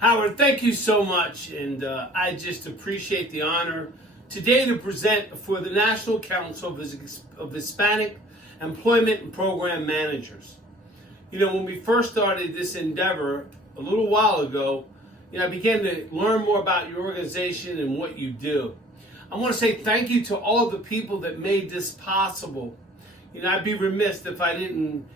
Howard, thank you so much, and I just appreciate the honor today to present for the National Council of Hispanic Employment and Program Managers. You know, when we first started this endeavor a little while ago, I began to learn more about your organization and what you do. I want to say thank you to all the people that made this possible. I'd be remiss if I didn't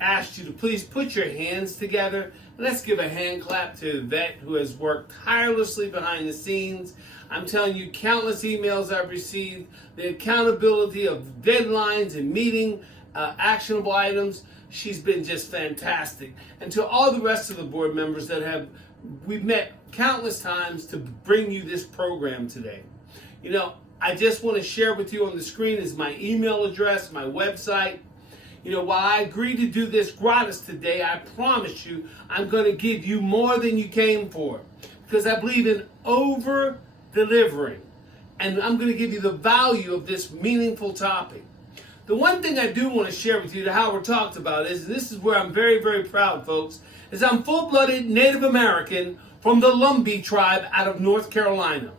ask you to please put your hands together. Let's give a hand clap to Yvette, who has worked tirelessly behind the scenes. I'm telling you, countless emails I've received, the accountability of deadlines and meeting actionable items. She's been just fantastic. And to all the rest of the board members we've met countless times to bring you this program today. I just want to share with you on the screen is my email address, my website. While I agree to do this gratis today, I promise you I'm going to give you more than you came for, because I believe in over-delivering, and I'm going to give you the value of this meaningful topic. The one thing I do want to share with you that Howard talked about is, this is where I'm very, very proud, folks, is I'm full-blooded Native American from the Lumbee tribe out of North Carolina.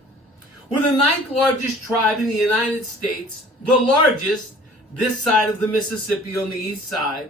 We're the 9th largest tribe in the United States, the largest this side of the Mississippi on the east side.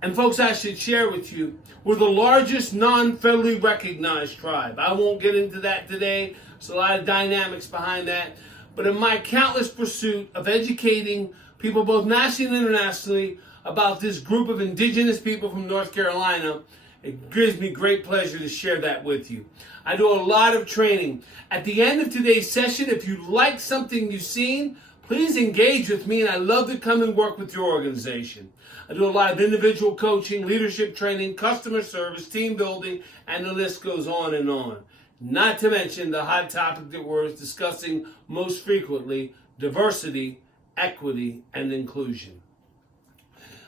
And folks, I should share with you, we're the largest non-federally recognized tribe. I won't get into that today. There's a lot of dynamics behind that. But in my countless pursuit of educating people both nationally and internationally about this group of indigenous people from North Carolina, it gives me great pleasure to share that with you. I do a lot of training. At the end of today's session, if you like something you've seen, please engage with me, and I love to come and work with your organization. I do a lot of individual coaching, leadership training, customer service, team building, and the list goes on and on. Not to mention the hot topic that we're discussing most frequently, diversity, equity, and inclusion.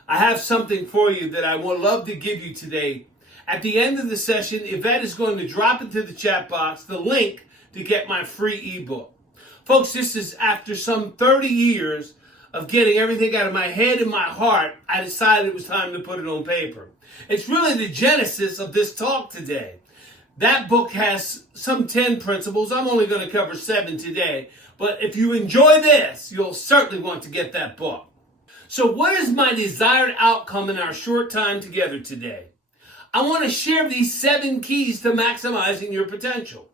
I have something for you that I would love to give you today. At the end of the session, Yvette is going to drop into the chat box the link to get my free ebook. Folks, this is after some 30 years of getting everything out of my head and my heart, I decided it was time to put it on paper. It's really the genesis of this talk today. That book has some 10 principles. I'm only going to cover 7 today. But if you enjoy this, you'll certainly want to get that book. So what is my desired outcome in our short time together today? I want to share these 7 keys to maximizing your potential.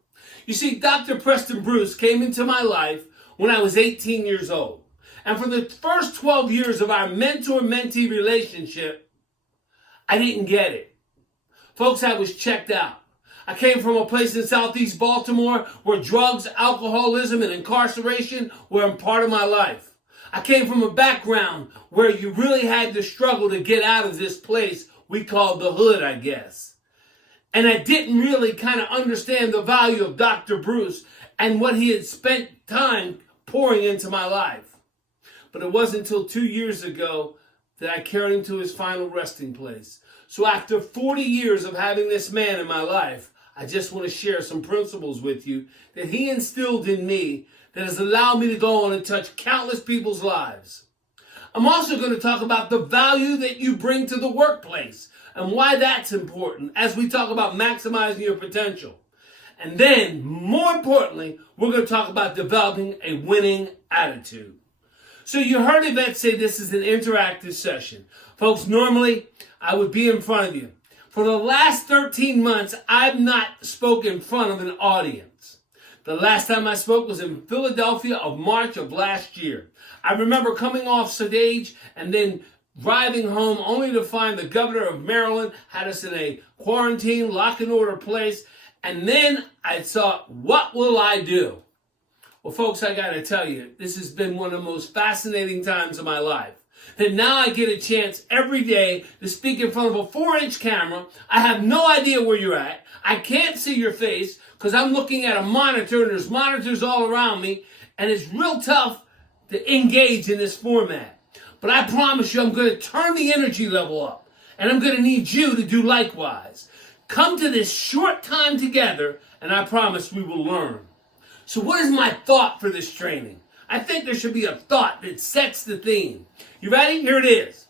You see, Dr. Preston Bruce came into my life when I was 18 years old. And for the first 12 years of our mentor-mentee relationship, I didn't get it. Folks, I was checked out. I came from a place in Southeast Baltimore where drugs, alcoholism, and incarceration were a part of my life. I came from a background where you really had to struggle to get out of this place we called the hood, I guess. And I didn't really kind of understand the value of Dr. Bruce and what he had spent time pouring into my life. But it wasn't until 2 years ago that I carried him to his final resting place. So after 40 years of having this man in my life, I just want to share some principles with you that he instilled in me that has allowed me to go on and touch countless people's lives. I'm also going to talk about the value that you bring to the workplace and why that's important as we talk about maximizing your potential. And then, more importantly, we're going to talk about developing a winning attitude. So you heard Yvette say this is an interactive session. Folks, normally I would be in front of you. For the last 13 months, I've not spoken in front of an audience. The last time I spoke was in Philadelphia of March of last year. I remember coming off stage and then driving home only to find the governor of Maryland had us in a quarantine, lock and order place. And then I thought, what will I do? Well, folks, I got to tell you, this has been one of the most fascinating times of my life. That now I get a chance every day to speak in front of a 4-inch camera. I have no idea where you're at. I can't see your face because I'm looking at a monitor and there's monitors all around me. And it's real tough to engage in this format. But I promise you, I'm going to turn the energy level up. And I'm going to need you to do likewise. Come to this short time together, and I promise we will learn. So what is my thought for this training? I think there should be a thought that sets the theme. You ready? Here it is.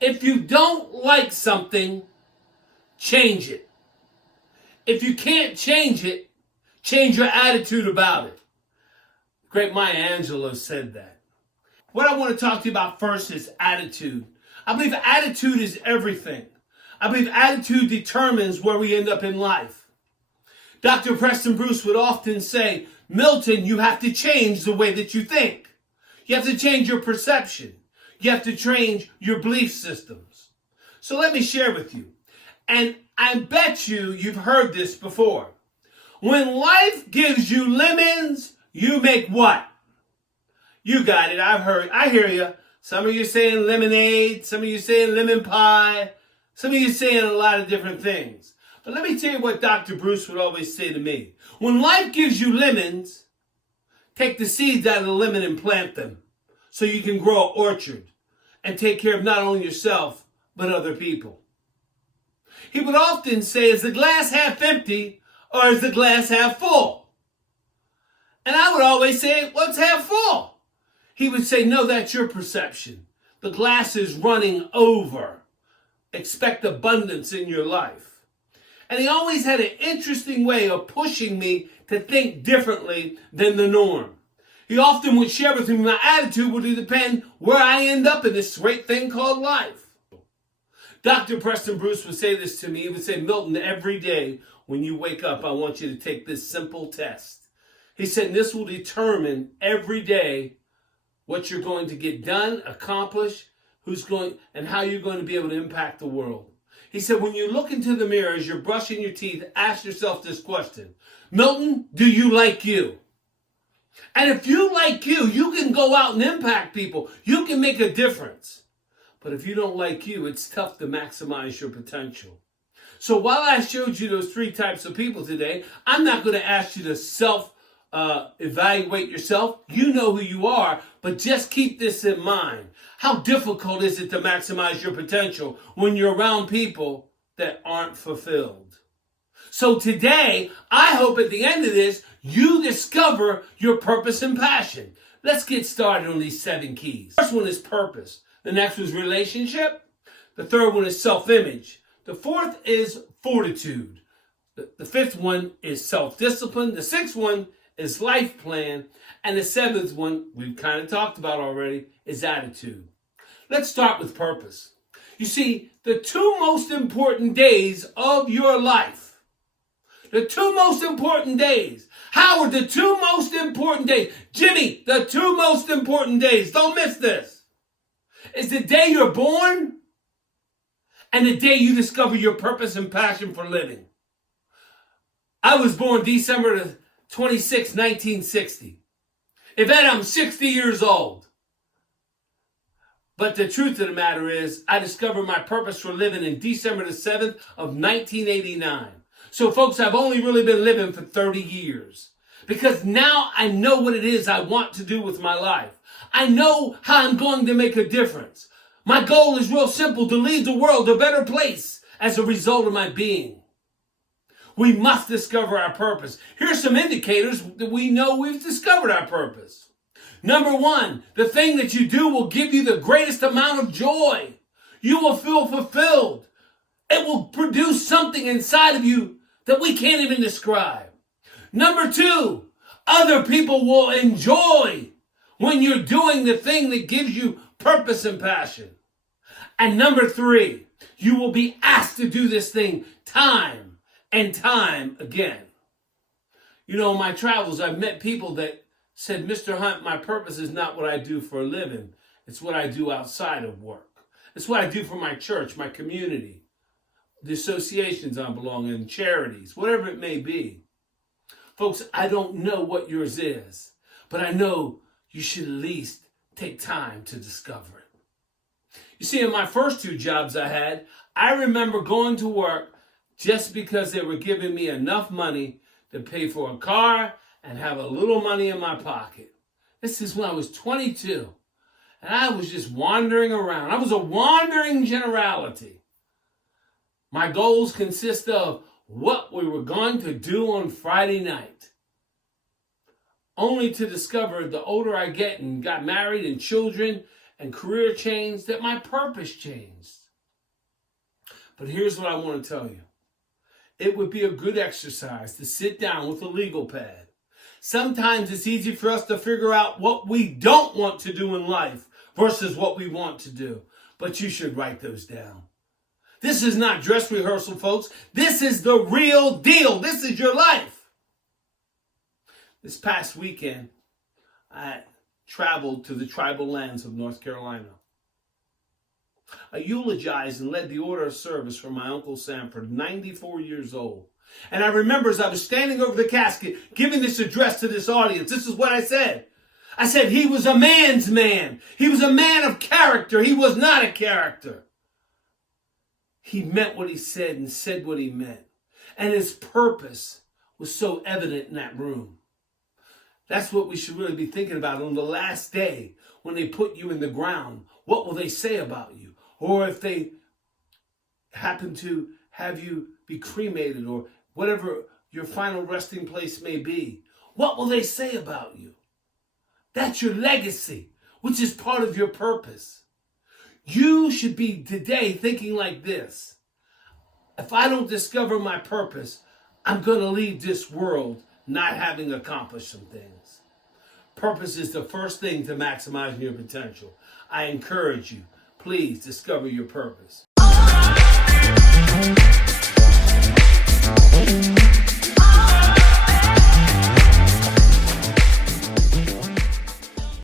If you don't like something, change it. If you can't change it, change your attitude about it. Great Maya Angelou said that. What I want to talk to you about first is attitude. I believe attitude is everything. I believe attitude determines where we end up in life. Dr. Preston Bruce would often say, Milton, you have to change the way that you think. You have to change your perception. You have to change your belief systems. So let me share with you. And I bet you've heard this before. When life gives you lemons, you make what? You got it. I hear you. Some of you saying lemonade. Some of you saying lemon pie. Some of you saying a lot of different things. But let me tell you what Dr. Bruce would always say to me. When life gives you lemons, take the seeds out of the lemon and plant them so you can grow an orchard and take care of not only yourself, but other people. He would often say, is the glass half empty or is the glass half full? And I would always say, well, it's half full. He would say, no, that's your perception. The glass is running over. Expect abundance in your life. And he always had an interesting way of pushing me to think differently than the norm. He often would share with me my attitude would depend where I end up in this great thing called life. Dr. Preston Bruce would say this to me. He would say, Milton, every day when you wake up, I want you to take this simple test. He said, this will determine every day what you're going to get done, accomplish, and how you're going to be able to impact the world. He said, when you look into the mirror as you're brushing your teeth, ask yourself this question. Milton, do you like you? And if you like you, you can go out and impact people. You can make a difference. But if you don't like you, it's tough to maximize your potential. So while I showed you those three types of people today, I'm not going to ask you to evaluate yourself. You know who you are, but just keep this in mind. How difficult is it to maximize your potential when you're around people that aren't fulfilled? So today, I hope at the end of this, you discover your purpose and passion. Let's get started on these 7 keys. The first one is purpose. The next one is relationship. The third one is self-image. The fourth is fortitude. The fifth one is self-discipline. The sixth one is life plan. And the seventh one, we've kind of talked about already, is attitude. Let's start with purpose. You see, the 2 most important days of your life, the 2 most important days. Howard, the 2 most important days. Jimmy, the 2 most important days. Don't miss this. Is the day you're born and the day you discover your purpose and passion for living. I was born December 26, 1960. Event, I'm 60 years old. But the truth of the matter is, I discovered my purpose for living in December the 7th of 1989. So folks, I've only really been living for 30 years. Because now I know what it is I want to do with my life. I know how I'm going to make a difference. My goal is real simple, to leave the world a better place as a result of my being. We must discover our purpose. Here's some indicators that we know we've discovered our purpose. Number 1, the thing that you do will give you the greatest amount of joy. You will feel fulfilled. It will produce something inside of you that we can't even describe. Number 2, other people will enjoy when you're doing the thing that gives you purpose and passion. And number 3, you will be asked to do this thing time and time again. You know, in my travels, I've met people that said, Mr. Hunt, my purpose is not what I do for a living. It's what I do outside of work. It's what I do for my church, my community, the associations I belong in, charities, whatever it may be. Folks, I don't know what yours is, but I know you should at least take time to discover it. You see, in my first 2 jobs I had, I remember going to work just because they were giving me enough money to pay for a car and have a little money in my pocket. This is when I was 22, and I was just wandering around. I was a wandering generality. My goals consist of what we were going to do on Friday night, only to discover the older I get and got married and children and career changed, that my purpose changed. But here's what I want to tell you. it would be a good exercise to sit down with a legal pad. Sometimes it's easy for us to figure out what we don't want to do in life versus what we want to do. But you should write those down. This is not dress rehearsal, folks. This is the real deal. This is your life. This past weekend, I traveled to the tribal lands of North Carolina. I eulogized and led the order of service for my Uncle Sanford, 94 years old. And I remember as I was standing over the casket, giving this address to this audience, this is what I said. I said, he was a man's man. He was a man of character. He was not a character. He meant what he said and said what he meant. And his purpose was so evident in that room. That's what we should really be thinking about on the last day when they put you in the ground. What will they say about you? Or if they happen to have you be cremated or whatever your final resting place may be, what will they say about you? That's your legacy, which is part of your purpose. You should be today thinking like this. If I don't discover my purpose, I'm going to leave this world not having accomplished some things. Purpose is the first thing to maximizing your potential. I encourage you, please discover your purpose.